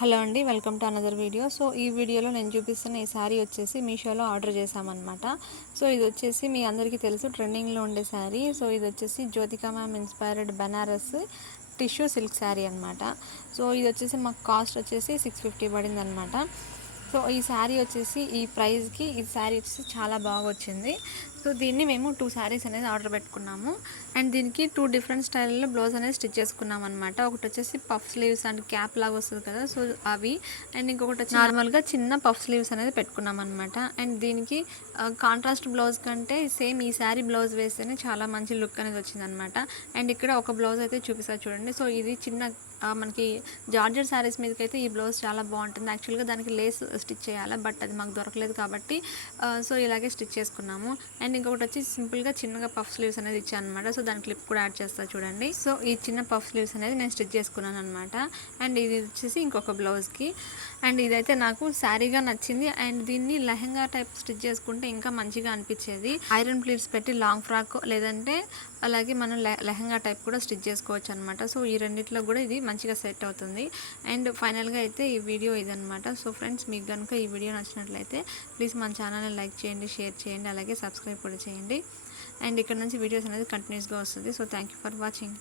Hello అండి, welcome to another video. So ఈ వీడియోలో నేను చూపిస్తున్న ఈ శారీ వచ్చేసి మీషోలో ఆర్డర్ చేశామన్నమాట. సో ఇది వచ్చేసి మీ అందరికీ తెలుసు ట్రెండింగ్లో ఉండే శారీ. సో ఇది వచ్చేసి Jyothika ma'am inspired Banaras tissue silk sari అనమాట. సో ఇది వచ్చేసి మాకు కాస్ట్ వచ్చేసి 650 పడింది అనమాట. సో ఈ శారీ వచ్చేసి ఈ ప్రైస్కి ఈ శారీ వచ్చేసి చాలా బాగా వచ్చింది. సో దీన్ని మేము 2 శారీస్ అనేది ఆర్డర్ పెట్టుకున్నాము. అండ్ దీనికి 2 డిఫరెంట్ స్టైల్లో బ్లౌజ్ అనేది స్టిచ్ చేసుకున్నాం అనమాట. ఒకటి వచ్చేసి పఫ్ స్లీవ్స్ అండ్ క్యాప్ లాగా వస్తుంది కదా, సో అవి. అండ్ ఇంకొకటి వచ్చి నార్మల్గా చిన్న పఫ్ స్లీవ్స్ అనేది పెట్టుకున్నాం అనమాట. అండ్ దీనికి కాంట్రాస్ట్ బ్లౌజ్ కంటే సేమ్ ఈ శారీ బ్లౌజ్ వేస్తేనే చాలా మంచి లుక్ అనేది వచ్చిందనమాట. అండ్ ఇక్కడ ఒక బ్లౌజ్ అయితే చూపిస్తారు చూడండి. సో ఇది చిన్న మనకి జార్జెట్ శారీస్ మీదకి అయితే ఈ బ్లౌజ్ చాలా బాగుంటుంది. యాక్చువల్గా దానికి లేస్ స్టిచ్ చేయాలి, బట్ అది మాకు దొరకలేదు కాబట్టి సో ఇలాగే స్టిచ్ చేసుకున్నాము. అండ్ ఇంకొకటి వచ్చి సింపుల్గా చిన్నగా పఫ్ స్లీవ్స్ అనేది ఇచ్చాను అనమాట. సో దాని క్లిప్ కూడా యాడ్ చేస్తా చూడండి. సో ఈ చిన్న పఫ్ స్లీవ్స్ అనేది నేను స్టిచ్ చేసుకున్నాను అనమాట. అండ్ ఇది వచ్చేసి ఇంకొక బ్లౌజ్కి. అండ్ ఇదైతే నాకు శారీగా నచ్చింది. అండ్ దీన్ని లెహంగా టైప్ స్టిచ్ చేసుకుంటే ఇంకా మంచిగా అనిపించేది. ఐరన్ ప్లీట్స్ పెట్టి లాంగ్ ఫ్రాక్ లేదంటే అలాగే మనం లెహంగా టైప్ కూడా స్టిచ్ చేసుకోవచ్చు అనమాట. సో ఈ రెండిట్లో కూడా ఇది మంచిగా సెట్ అవుతుంది. అండ్ ఫైనల్గా అయితే ఈ వీడియో ఇదనమాట. సో ఫ్రెండ్స్, మీకు కనుక ఈ వీడియో నచ్చినట్లయితే ప్లీజ్ మన ఛానల్ని లైక్ చేయండి, షేర్ చేయండి, అలాగే సబ్స్క్రైబ్ కూడా చేయండి. అండ్ ఇక్కడ నుంచి వీడియోస్ అనేది కంటిన్యూస్గా వస్తుంది. So thank you for watching.